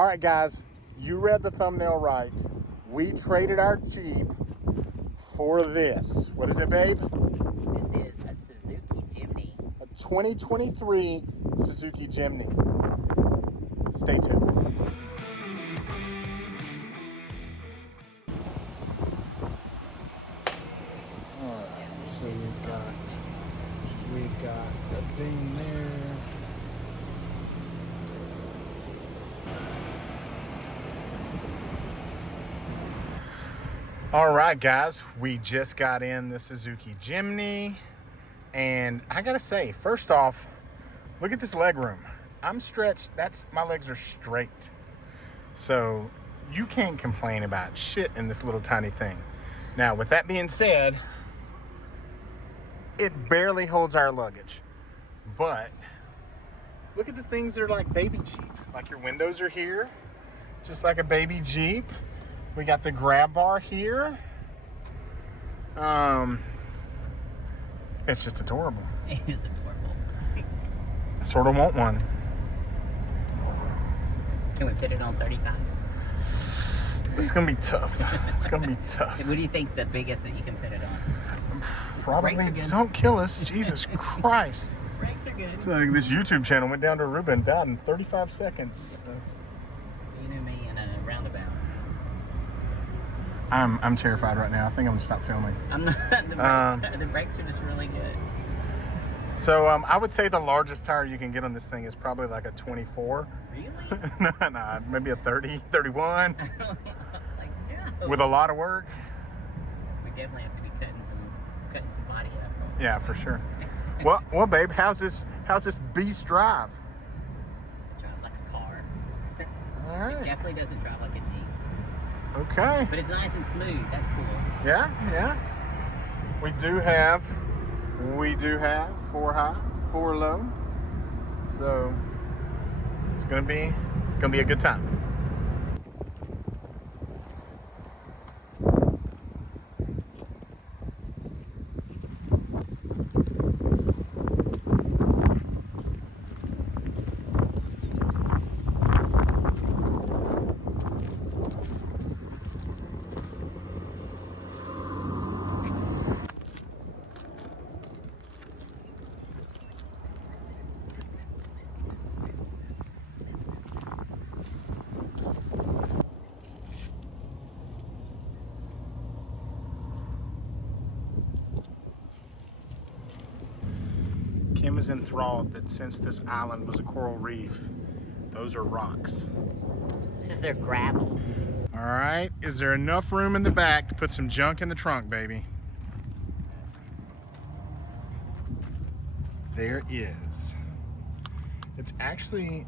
All right, guys, you read the thumbnail right. We traded our Jeep for this. What is it, babe? This is a Suzuki Jimny. A 2023 Suzuki Jimny. Stay tuned. All right, so we've got a ding there. All right, guys, we just got in the Suzuki Jimny, and I gotta say, first off, look at this leg room. I'm stretched. My legs are straight, so you can't complain about shit in this little tiny thing. Now, with that being said, it barely holds our luggage, but look at the things that are like baby Jeep. Like your windows are here, just like a baby Jeep. We got the grab bar here. It's just adorable. It is adorable. I sort of want one. Can we fit it on 35s? It's gonna be tough. It's gonna be tough. What do you think the biggest that you can fit it on? Probably don't kill us. Jesus Christ. Brakes are good. It's like this YouTube channel went down to Ruben, died in 35 seconds. You know me in a roundabout. I'm terrified right now. I think I'm gonna stop filming. I'm not. The brakes are just really good. So I would say the largest tire you can get on this thing is probably like a 24. Really? Nah, maybe a 30, 31. I was like, no. With a lot of work. We definitely have to be cutting some body up. Yeah, for sure. Well, babe, how's this beast drive? It drives like a car. All right. It definitely doesn't drive like a Jeep. Okay. But it's nice and smooth. That's cool. Yeah. We do have 4 high, 4 low. So it's gonna be a good time. Kim is enthralled that since this island was a coral reef, those are rocks. This is their gravel. All right, is there enough room in the back to put some junk in the trunk, baby? There is. It's actually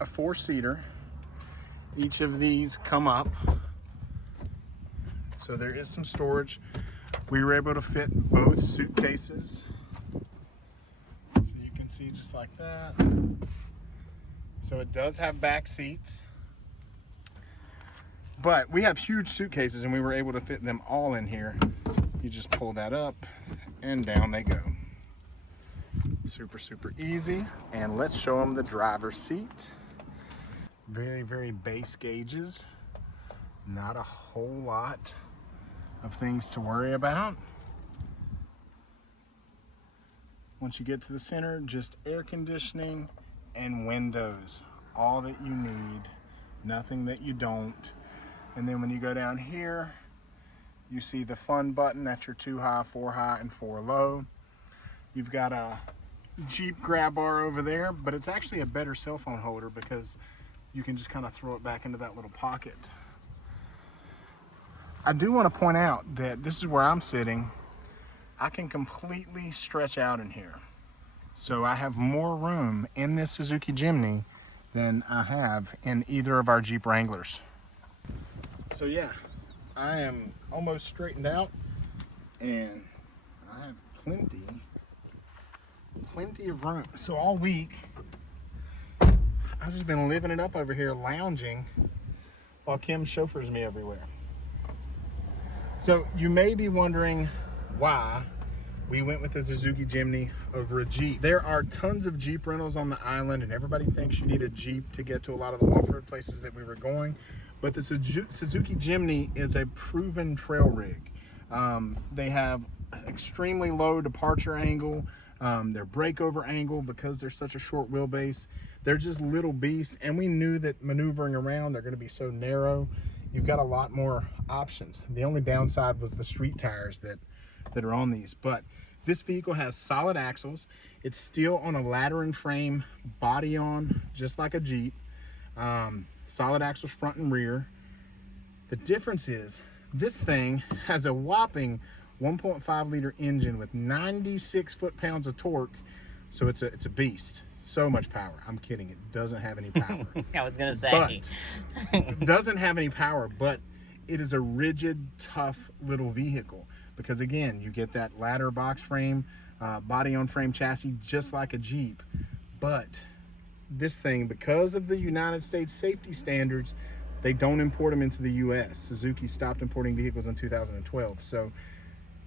a 4-seater. Each of these come up. So there is some storage. We were able to fit both suitcases. So you can see just like that. So it does have back seats. But we have huge suitcases and we were able to fit them all in here. You just pull that up and down they go. Super, super easy. And let's show them the driver's seat. Very, very base gauges. Not a whole lot of things to worry about. Once you get to the center, just air conditioning and windows. All that you need, nothing that you don't. And then when you go down here, you see the fun button. That's your 2 high, 4 high, and 4 low. You've got a Jeep grab bar over there, but it's actually a better cell phone holder because you can just kind of throw it back into that little pocket. I do want to point out that this is where I'm sitting. I can completely stretch out in here. So I have more room in this Suzuki Jimny than I have in either of our Jeep Wranglers. So yeah, I am almost straightened out and I have plenty of room. So all week, I've just been living it up over here, lounging while Kim chauffeurs me everywhere. So you may be wondering why We went with the Suzuki Jimny over a Jeep. There are tons of Jeep rentals on the island, and everybody thinks you need a Jeep to get to a lot of the off-road places that we were going. But the Suzuki Jimny is a proven trail rig. They have extremely low departure angle, their breakover angle, because they're such a short wheelbase. They're just little beasts, and we knew that maneuvering around, they're going to be so narrow. You've got a lot more options. The only downside was the street tires that are on these, but this vehicle has solid axles. It's still on a ladder and frame, body on, just like a Jeep. Solid axles front and rear. The difference is this thing has a whopping 1.5 liter engine with 96 foot-pounds of torque, so it's a beast. So much power. I'm kidding, it doesn't have any power. I was gonna say. But doesn't have any power, but it is a rigid, tough little vehicle. Because again, you get that ladder box frame, body on frame chassis, just like a Jeep. But this thing, because of the United States safety standards, they don't import them into the US. Suzuki stopped importing vehicles in 2012. So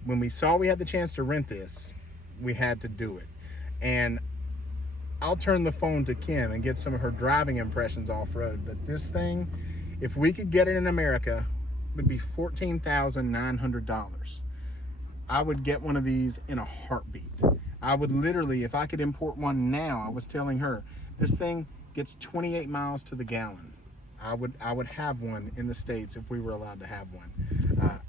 when we saw we had the chance to rent this, we had to do it. And I'll turn the phone to Kim and get some of her driving impressions off-road. But this thing, if we could get it in America, would be $14,900. I would get one of these in a heartbeat. I would literally, if I could import one now, I was telling her, this thing gets 28 miles to the gallon. I would have one in the States if we were allowed to have one.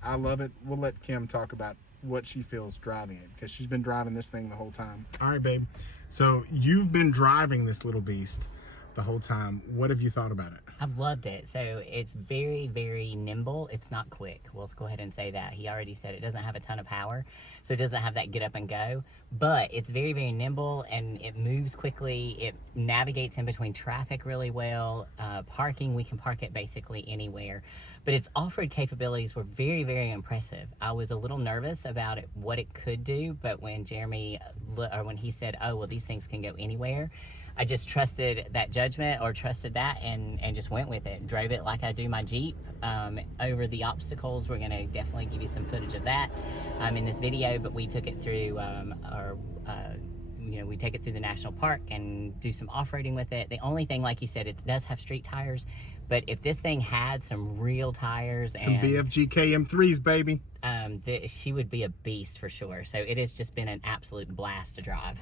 I love it. We'll let Kim talk about what she feels driving it, because she's been driving this thing the whole time. All right, babe. So you've been driving this little beast the whole time. What have you thought about it? I've loved it. So it's very, very nimble. It's not quick. We'll go ahead and say that. He already said it doesn't have a ton of power, so it doesn't have that get up and go, but it's very, very nimble, and it moves quickly. It navigates in between traffic really well. Parking, we can park it basically anywhere, but its off-road capabilities were very, very impressive. I was a little nervous about it, what it could do, but when when he said, oh, well, these things can go anywhere, I just trusted that judgment, or trusted that, and just went with it. Drove it like I do my Jeep over the obstacles. We're gonna definitely give you some footage of that in this video, but we took it through we take it through the national park and do some off-roading with it. The only thing, like you said, it does have street tires, but if this thing had some real tires some BFG KM3s, baby, she would be a beast for sure. So it has just been an absolute blast to drive.